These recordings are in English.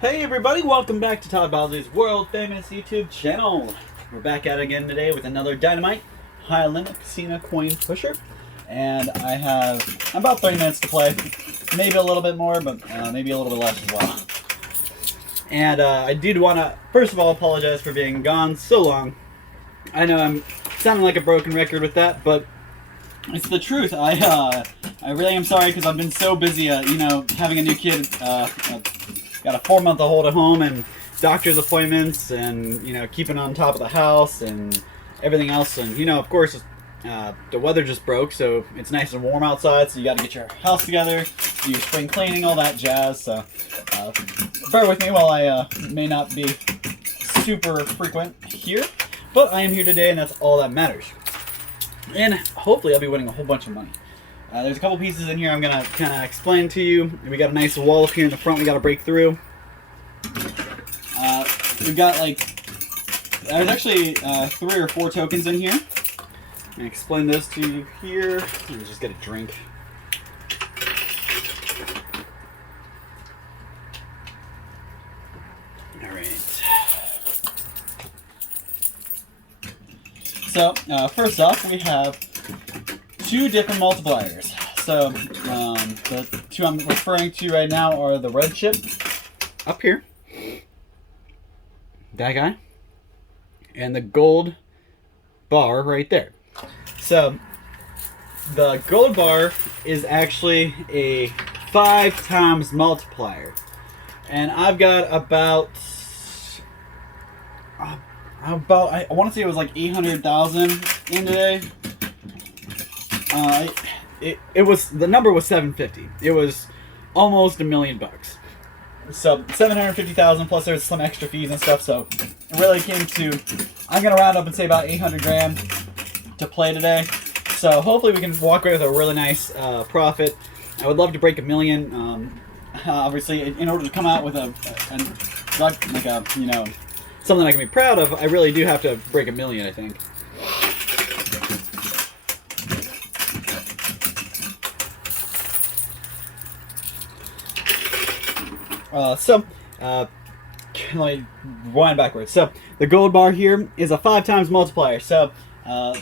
Hey everybody, welcome back to Todd Bowsley's world famous YouTube channel. We're back at it again today with another Dynamite high limit casino coin pusher. And I have about 30 minutes to play. Maybe a little bit more, but maybe a little bit less as well. And I did want to, first of all, apologize for being gone so long. I know I'm sounding like a broken record with that, but it's the truth. I really am sorry because I've been so busy, having a new kid. Got a 4-month-old at home and doctor's appointments and, keeping on top of the house and everything else. And, of course, the weather just broke, so it's nice and warm outside, so you got to get your house together, do your spring cleaning, all that jazz. So bear with me while I may not be super frequent here, but I am here today, and that's all that matters. And hopefully I'll be winning a whole bunch of money. There's a couple pieces in here I'm going to kind of explain to you. We got a nice wall up here in the front we got to break through. We've got there's actually 3 or 4 tokens in here. I'm going to explain this to you here. Let me just get a drink. Alright. So, first off, we have 2 different multipliers. So, the 2 I'm referring to right now are the red chip up here, that guy, and the gold bar right there. So, the gold bar is actually a 5 times multiplier, and I've got about I want to say it was like 800,000 in today. It was, the number was 750. It was almost $1 million. So 750,000 plus there's some extra fees and stuff. So it really came to, I'm gonna round up and say about 800 grand to play today. So hopefully we can walk away with a really nice profit. I would love to break $1 million. Obviously, in order to come out with something I can be proud of, I really do have to break $1 million, I think. Let me wind backwards. So, the gold bar here is a 5 times multiplier. So, I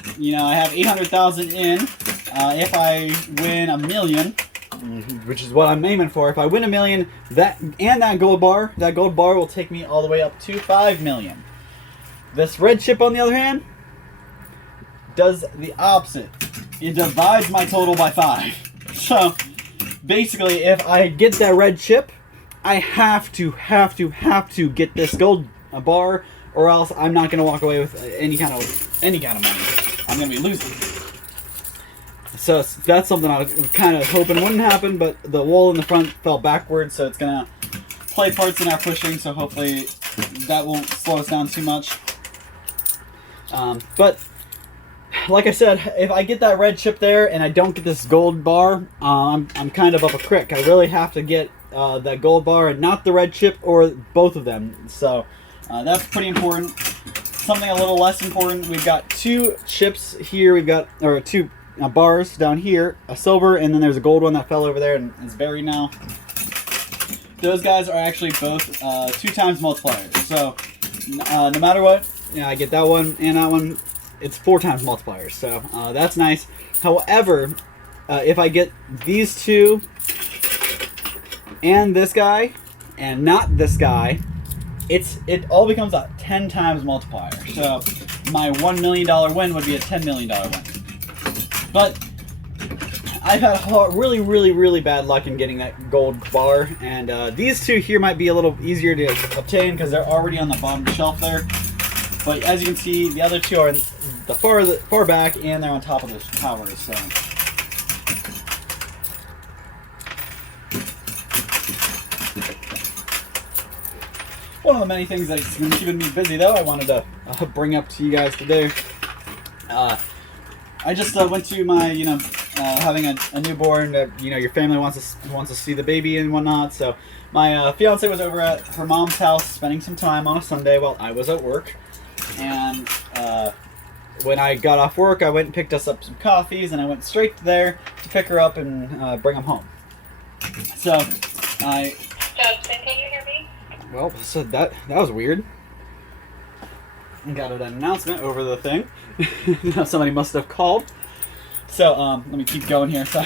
have 800,000 in. If I win $1 million, which is what I'm aiming for, if I win $1 million, that gold bar will take me all the way up to 5 million. This red chip, on the other hand, does the opposite. It divides my total by 5. So, basically, if I get that red chip, I have to get this gold bar, or else I'm not going to walk away with any kind of money. I'm going to be losing. So that's something I was kind of hoping wouldn't happen, but the wall in the front fell backwards, so it's going to play parts in our pushing, so hopefully that won't slow us down too much. But like I said, if I get that red chip there and I don't get this gold bar, I'm kind of up a creek. I really have to get that gold bar and not the red chip, or both of them. So that's pretty important. Something a little less important, we've got 2 chips here. We've got 2 bars down here, a silver, and then there's a gold one that fell over there and is buried now. Those guys are actually both 2 times multipliers. So no matter what, I get that one and that one, it's 4 times multipliers. So that's nice. However, if I get these 2 and this guy and not this guy, it all becomes a 10 times multiplier. So my $1 million win would be a $10 million win. But I've had really bad luck in getting that gold bar, and these 2 here might be a little easier to obtain because they're already on the bottom shelf there. But as you can see, the other 2 are in the far back, and they're on top of those towers. So one of the many things that's been keeping me busy, though, I wanted to bring up to you guys today. I just went to my, having a newborn. Your family wants to see the baby and whatnot. So my fiance was over at her mom's house spending some time on a Sunday while I was at work. And when I got off work, I went and picked us up some coffees, and I went straight there to pick her up and bring them home. So I... Justin, can you hear me? well, so that was weird. Got an announcement over the thing. Somebody must have called. So, let me keep going here. So,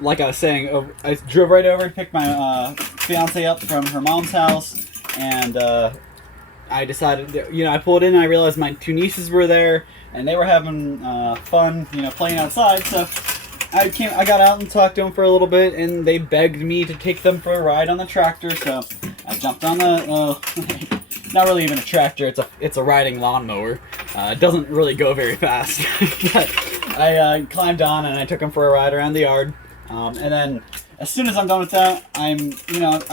like I was saying, I drove right over and picked my fiance up from her mom's house, and I decided, I pulled in and I realized my two nieces were there, and they were having fun, playing outside. So I got out and talked to them for a little bit, and they begged me to take them for a ride on the tractor. So I jumped on the, not really even a tractor, it's a riding lawnmower. It doesn't really go very fast. But I climbed on and I took them for a ride around the yard. And then as soon as I'm done with that, I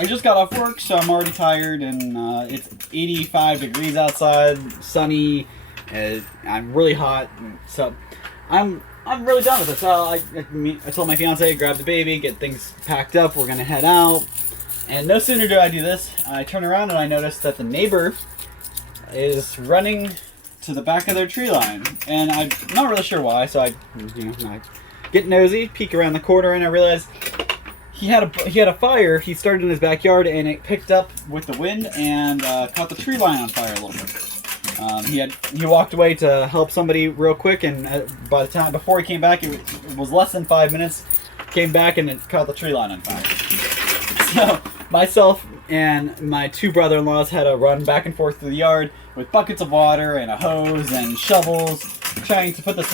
just got off work, so I'm already tired, and it's 85 degrees outside, sunny, I'm really hot, so I'm really done with it. So I told my fiance to grab the baby, get things packed up, we're gonna head out. And no sooner do I do this, I turn around and I notice that the neighbor is running to the back of their tree line, and I'm not really sure why. So I get nosy, peek around the corner, and I realize he had a fire. He started in his backyard, and it picked up with the wind and caught the tree line on fire a little bit. He walked away to help somebody real quick, and by the time before he came back, it was less than 5 minutes. Came back and it caught the tree line on fire. So myself and my two brother-in-laws had to run back and forth through the yard with buckets of water and a hose and shovels, trying to put this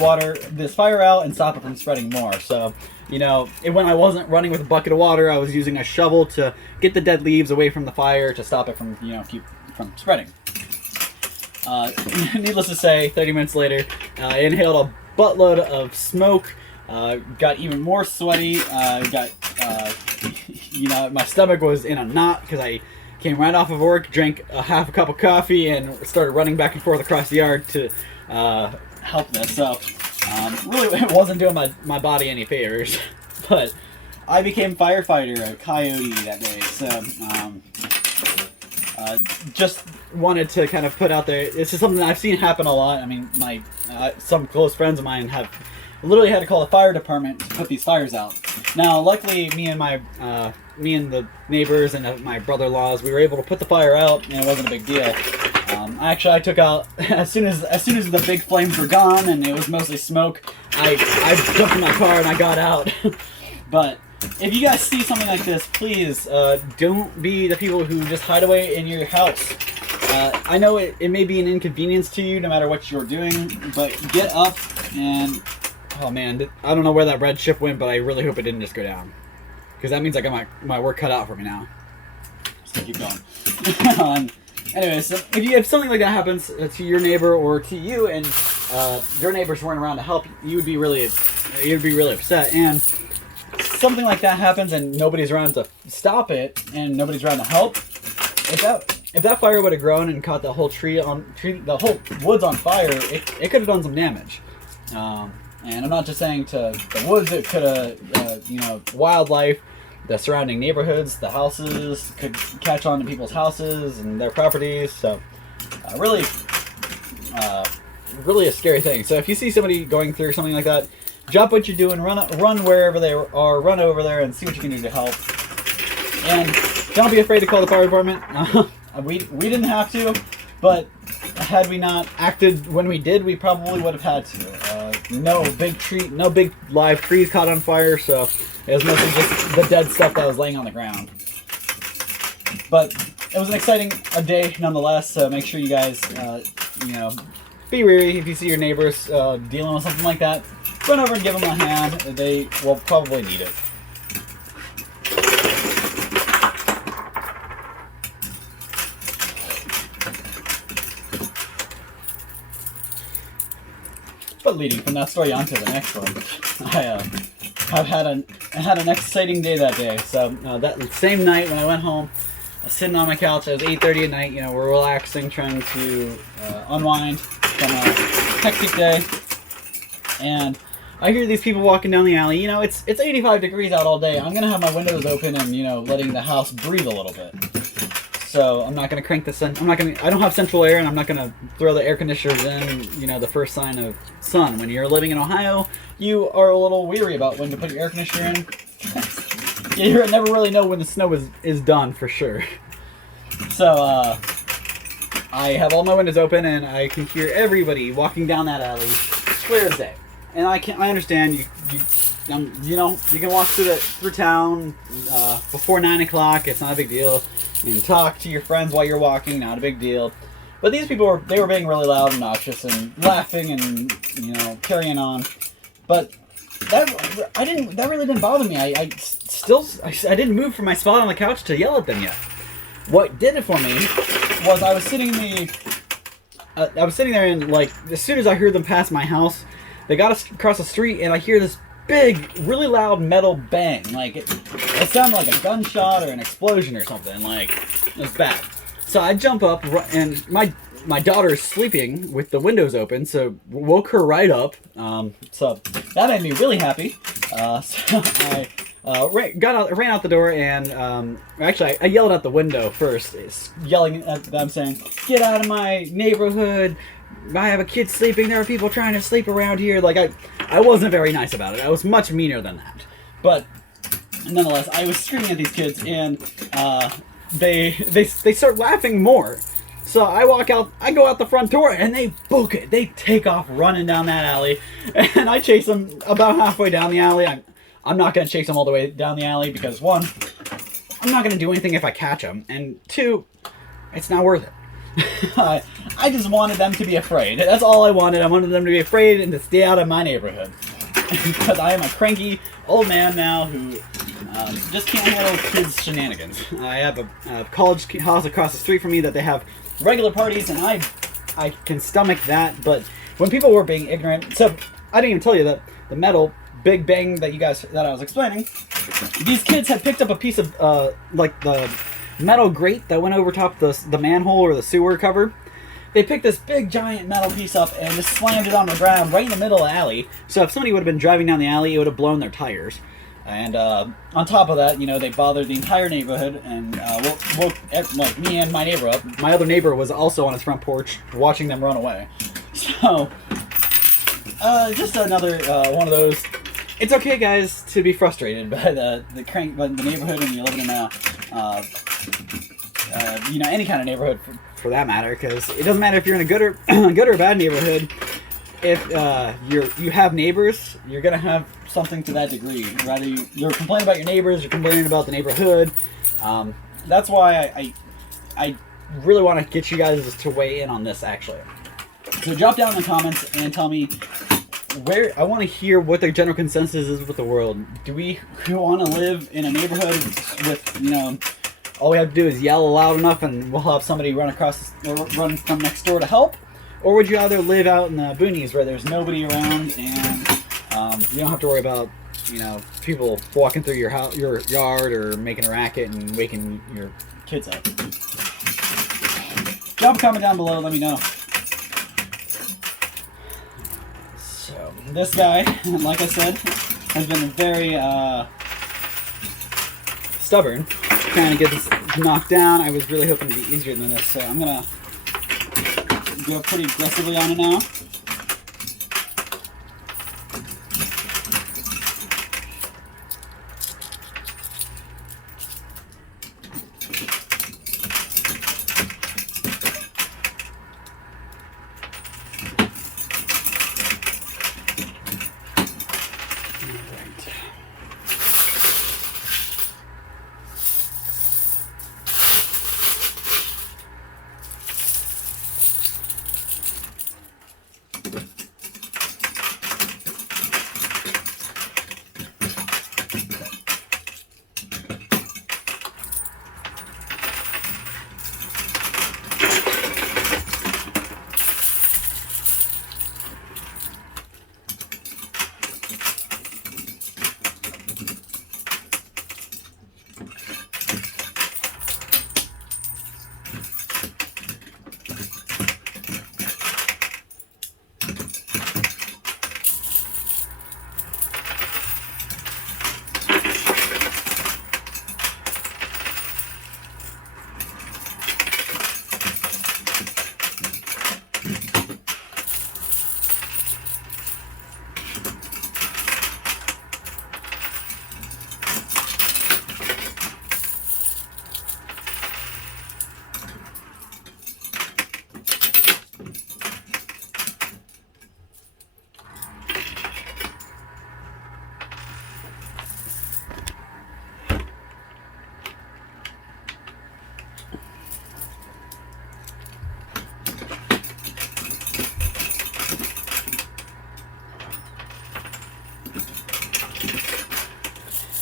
fire out and stop it from spreading more. So, when I wasn't running with a bucket of water, I was using a shovel to get the dead leaves away from the fire to stop it from, keep from spreading. Needless to say, 30 minutes later, I inhaled a buttload of smoke, got even more sweaty, my stomach was in a knot because I came right off of work, drank half a cup of coffee, and started running back and forth across the yard to help this. So, really, it wasn't doing my body any favors. But I became firefighter, a coyote that day. So, just wanted to kind of put out there. This is something I've seen happen a lot. I mean, some close friends of mine have literally had to call the fire department to put these fires out. Now, luckily, me and the neighbors and my brother-in-laws, we were able to put the fire out, and it wasn't a big deal. I took out as soon as the big flames were gone and it was mostly smoke. I jumped in my car and I got out. But if you guys see something like this, please don't be the people who just hide away in your house. I know it may be an inconvenience to you no matter what you're doing, but get up and... Oh man, I don't know where that red ship went, but I really hope it didn't just go down. Because that means I got my work cut out for me now. Just gonna keep going. Anyways, if something like that happens to your neighbor or to you, and your neighbors weren't around to help, you'd be really upset. And something like that happens, and nobody's around to stop it, and nobody's around to help. If that fire would have grown and caught the whole the whole woods on fire, it could have done some damage. And I'm not just saying to the woods, it could have, wildlife, the surrounding neighborhoods, the houses, could catch on to people's houses and their properties. So, really a scary thing. So if you see somebody going through something like that, drop what you're doing, run wherever they are, run over there and see what you can do to help. And don't be afraid to call the fire department. We didn't have to, but had we not acted when we did, we probably would have had to. No big live trees caught on fire, so it was mostly just the dead stuff that was laying on the ground. But it was an exciting day nonetheless, so make sure you guys, be wary if you see your neighbors dealing with something like that. Run over and give them a hand. They will probably need it. But leading from that story onto the next one, I have had an exciting day that day. So that same night when I went home, I was sitting on my couch. It was 8:30 at night. We're relaxing, trying to unwind from a hectic day, and I hear these people walking down the alley. It's 85 degrees out all day. I'm gonna have my windows open and letting the house breathe a little bit. So I'm not gonna crank this in. I don't have central air, and I'm not gonna throw the air conditioners in. The first sign of sun. When you're living in Ohio, you are a little weary about when to put your air conditioner in. you never really know when the snow is done for sure. So I have all my windows open and I can hear everybody walking down that alley clear as day. And I understand you know, you can walk through town before 9 o'clock. It's not a big deal. You can talk to your friends while you're walking. Not a big deal. But these people were being really loud and obnoxious and laughing and, you know, carrying on. But that really didn't bother me. I didn't move from my spot on the couch to yell at them yet. What did it for me was I was sitting there and, like, as soon as I heard them pass my house, they got across the street and I hear this big, really loud metal bang. Like, it sounded like a gunshot or an explosion or something. Like, it was bad. So I jump up, and my daughter is sleeping with the windows open, so woke her right up. So that made me really happy. So I ran out the door, and actually I yelled out the window first, yelling at them saying, "Get out of my neighborhood! I have a kid sleeping. There are people trying to sleep around here." Like, I wasn't very nice about it. I was much meaner than that. But nonetheless, I was screaming at these kids, and they start laughing more. So I go out the front door, and they book it. They take off running down that alley, and I chase them about halfway down the alley. I'm not going to chase them all the way down the alley because, one, I'm not going to do anything if I catch them, and two, it's not worth it. I just wanted them to be afraid. That's all I wanted. I wanted them to be afraid and to stay out of my neighborhood. Because I am a cranky old man now who just can't handle kids' shenanigans. I have a college house across the street from me that they have regular parties, and I can stomach that. But when people were being ignorant, so I didn't even tell you that the metal big bang that I was explaining, these kids had picked up a piece of like the metal grate that went over top the manhole or the sewer cover. They picked this big giant metal piece up and just slammed it on the ground right in the middle of the alley. So if somebody would have been driving down the alley, it would have blown their tires. And on top of that, you know, they bothered the entire neighborhood and woke like me and my neighbor up. My other neighbor was also on his front porch watching them run away. So just another one of those. It's okay, guys, to be frustrated by the neighborhood, and you're living in a you know, any kind of neighborhood for that matter, because it doesn't matter if you're in a good or bad neighborhood. If you have neighbors, you're gonna have something to that degree. Rather you're complaining about your neighbors, you're complaining about the neighborhood. That's why I really want to get you guys to weigh in on this, actually. So drop down in the comments and tell me where. I want to hear what their general consensus is with the world. Do we want to live in a neighborhood with, you know, all we have to do is yell loud enough and we'll have somebody run from next door to help? Or would you rather live out in the boonies where there's nobody around and you don't have to worry about, you know, people walking through your yard or making a racket and waking your kids up? Drop a comment down below, let me know. So this guy, like I said, has been very stubborn, trying to get this knocked down. I was really hoping to be easier than this, so I'm gonna go pretty aggressively on it now.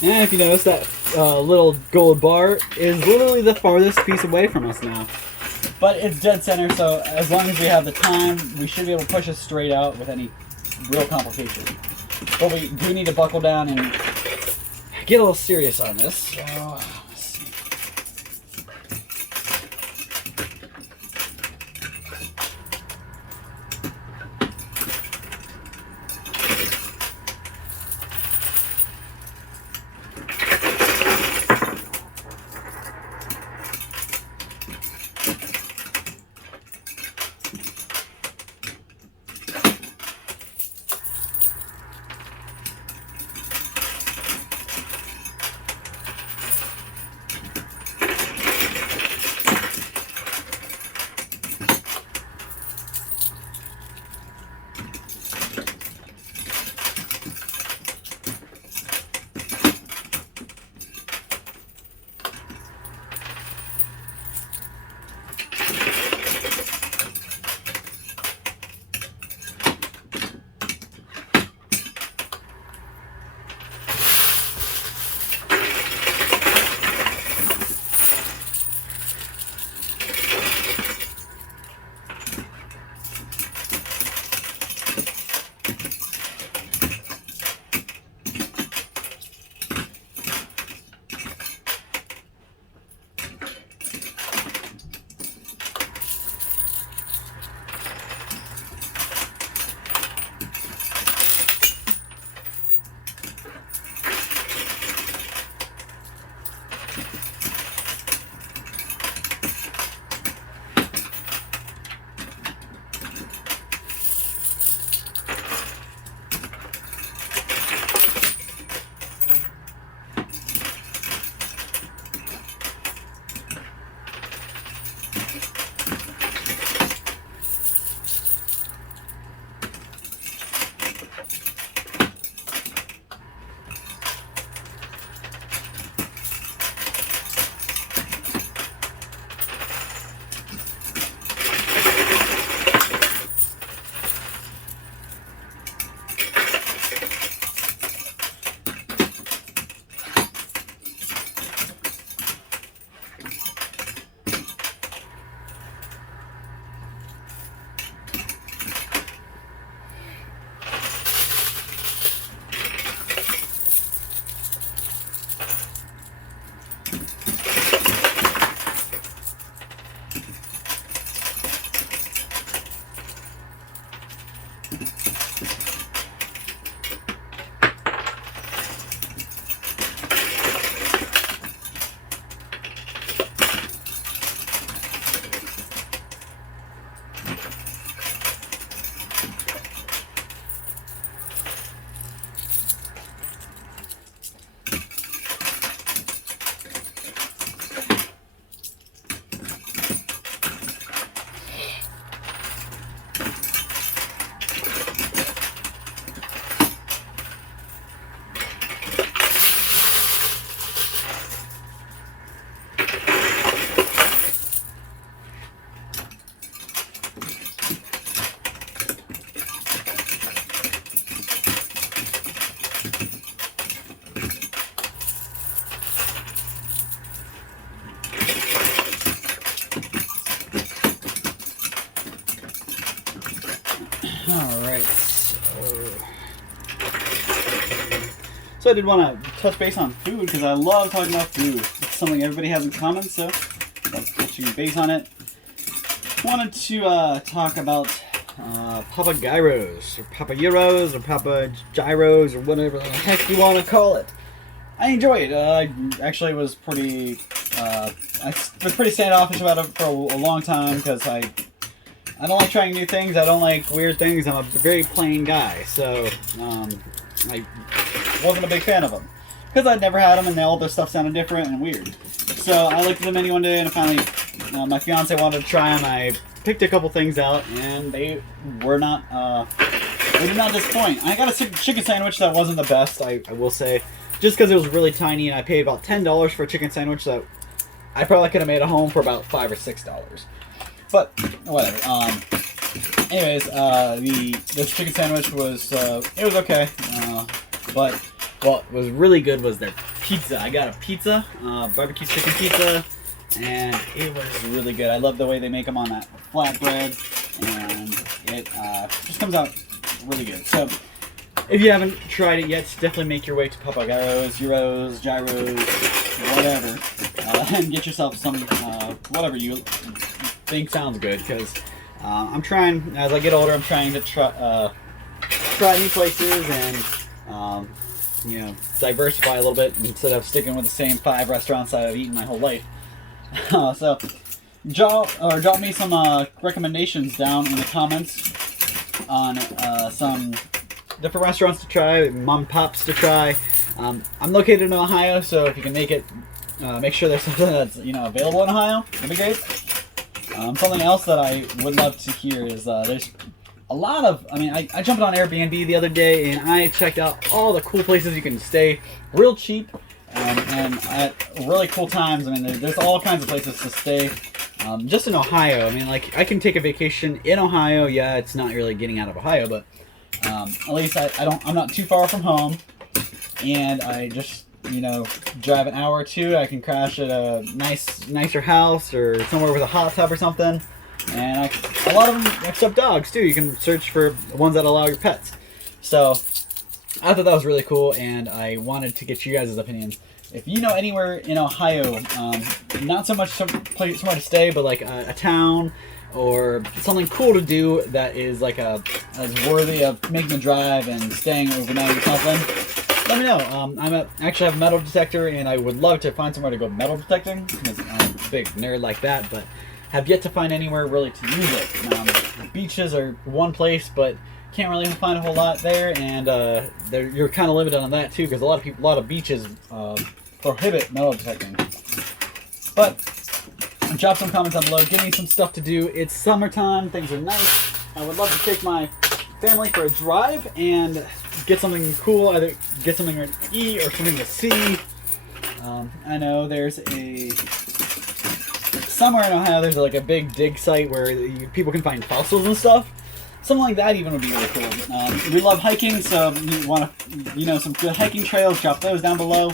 And if you notice, that little gold bar is literally the farthest piece away from us now. But it's dead center, so as long as we have the time, we should be able to push it straight out with any real complication. But we do need to buckle down and get a little serious on this. So, let's see. Alright, so I did want to touch base on food because I love talking about food. It's something everybody has in common, so that's touching base on it. Wanted to talk about Papa Gyros, or Papa Euros, or Papa Gyros, or whatever the heck you want to call it. I enjoy it. I actually was pretty, I was pretty standoffish about it for a long time because I don't like trying new things. I don't like weird things. I'm a very plain guy, so I wasn't a big fan of them because I'd never had them, and all their stuff sounded different and weird. So I looked at them any one day, and I finally, my fiance wanted to try them. I picked a couple things out, and they were not. They did not disappoint. I got a chicken sandwich that wasn't the best. I will say, just because it was really tiny, and I paid about $10 for a chicken sandwich that I probably could have made at home for about $5 or $6. But whatever. Anyways, this chicken sandwich was it was okay. But what was really good was their pizza. I got a pizza, barbecue chicken pizza, and it was really good. I love the way they make them on that flatbread, and it just comes out really good. So if you haven't tried it yet, definitely make your way to Papagayo's, Gyros, whatever, and get yourself some whatever you think sounds good, because I'm trying, as I get older, I'm trying to try new places and you know, diversify a little bit instead of sticking with the same 5 restaurants that I've eaten my whole life. So drop me some recommendations down in the comments on some different restaurants to try, mom and pops to try. I'm located in Ohio, so if you can make it, make sure there's something that's, you know, available in Ohio, that'd be great. Something else that I would love to hear is there's a lot of, I mean, I jumped on Airbnb the other day and I checked out all the cool places you can stay real cheap and at really cool times. I mean, there's all kinds of places to stay just in Ohio. I mean, like, I can take a vacation in Ohio. Yeah, it's not really getting out of Ohio, but at least I'm not too far from home, and I just, you know, drive an hour or two. I can crash at a nicer house or somewhere with a hot tub or something. And a lot of them accept dogs too. You can search for ones that allow your pets. So I thought that was really cool, and I wanted to get you guys' opinions. If you know anywhere in Ohio, not so much somewhere to stay, but like a town or something cool to do that is like as worthy of making a drive and staying overnight or something, let me know. Actually have a metal detector, and I would love to find somewhere to go metal detecting, because I'm a big nerd like that, but have yet to find anywhere really to use it. Beaches are one place, but can't really find a whole lot there, and you're kind of limited on that too, because a lot of beaches prohibit metal detecting. But drop some comments down below. Give me some stuff to do. It's summertime. Things are nice. I would love to take my family for a drive and get something cool. Either get something to eat or something to see. I know there's somewhere in Ohio, there's like a big dig site where people can find fossils and stuff. Something like that even would be really cool. We love hiking, so if you want to, you know, some good hiking trails, drop those down below.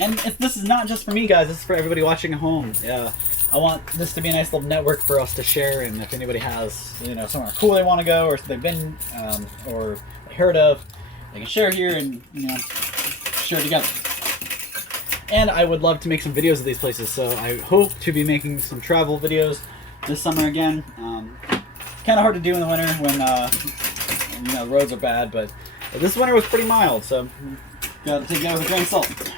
And this is not just for me, guys. This is for everybody watching at home. Yeah, I want this to be a nice little network for us to share. And if anybody has, you know, somewhere cool they want to go, or they've been, or heard of, they can share here and, you know, share together. And I would love to make some videos of these places, so I hope to be making some travel videos this summer again. Kind of hard to do in the winter when you know, roads are bad, but this winter was pretty mild, so gotta take that with a grain of salt.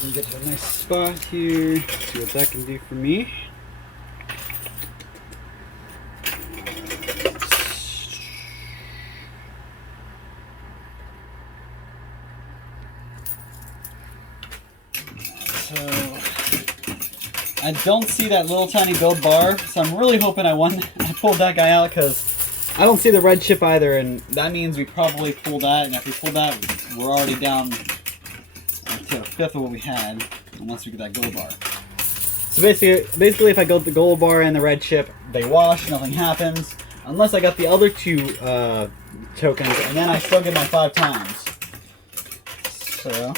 can get to a nice spot here. See what that can do for me. So I don't see that little tiny gold bar, so I'm really hoping I pulled that guy out, because I don't see the red chip either, and that means we probably pulled that, and if we pulled that, we're already down to a fifth of what we had, unless we get that gold bar. So basically if I go with the gold bar and the red chip, they wash, nothing happens, unless I got the other two tokens, and then I still get my 5 times. So...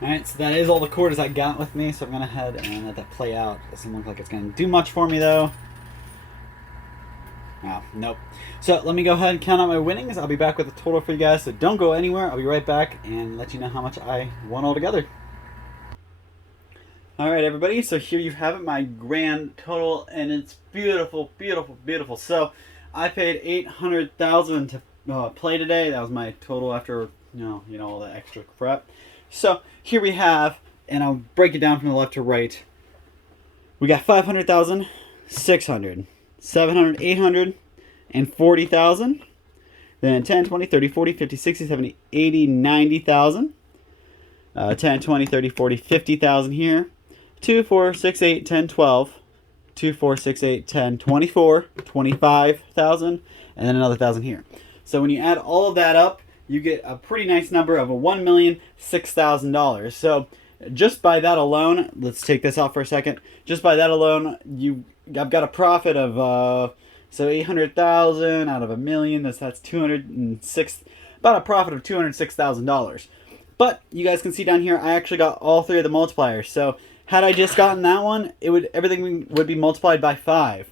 Alright, so that is all the quarters I got with me, so I'm going to head and let that play out. It doesn't look like it's going to do much for me, though. Oh, nope. So let me go ahead and count out my winnings. I'll be back with a total for you guys, so don't go anywhere. I'll be right back and let you know how much I won altogether. Alright, everybody, so here you have it, my grand total, and it's beautiful, beautiful, beautiful. So I paid $800,000 to play today. That was my total after, you know, all the extra prep. So here we have, and I'll break it down from the left to right. We got 500,000, 600, 700, 800, and 40,000. Then 10, 20, 30, 40, 50, 60, 70, 80, 90,000. 10, 20, 30, 40, 50,000 here. 2, 4, 6, 8, 10, 12. 2, 4, 6, 8, 10, 24, 25,000, and then another 1,000 here. So when you add all of that up, you get a pretty nice number of $1,006,000. So just by that alone, let's take this out for a second. Just by that alone, I've got a profit of so 800,000 out of $1 million. That's 206, about a profit of $206,000. But you guys can see down here, I actually got all 3 of the multipliers. So had I just gotten that one, everything would be multiplied by 5.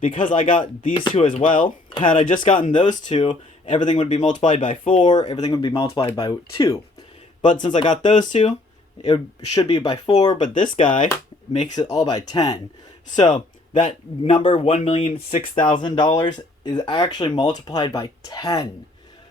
Because I got these 2 as well, had I just gotten those 2, everything would be multiplied by 4, everything would be multiplied by 2. But since I got those 2, it should be by 4, but this guy makes it all by 10. So that number, $1,006,000, is actually multiplied by 10.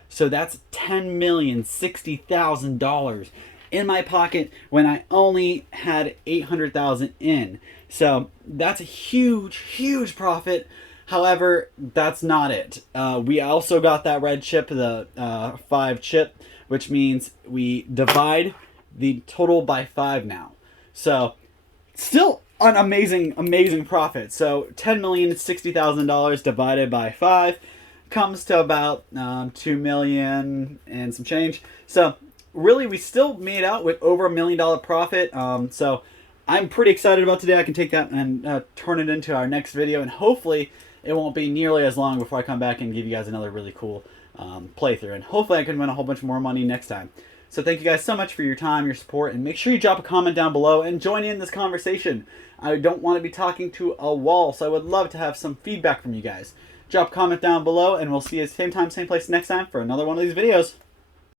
So that's $10,060,000 in my pocket when I only had 800,000 in. So that's a huge, huge profit. However, that's not it. We also got that red chip, the 5 chip, which means we divide the total by 5 now. So still an amazing, amazing profit. So $10,060,000 divided by 5 comes to about $2 million and some change. So really, we still made out with over $1 million profit. So I'm pretty excited about today. I can take that and turn it into our next video, and hopefully it won't be nearly as long before I come back and give you guys another really cool playthrough. And hopefully I can win a whole bunch more money next time. So thank you guys so much for your time, your support, and make sure you drop a comment down below and join in this conversation. I don't want to be talking to a wall, so I would love to have some feedback from you guys. Drop a comment down below, and we'll see you same time, same place next time for another one of these videos.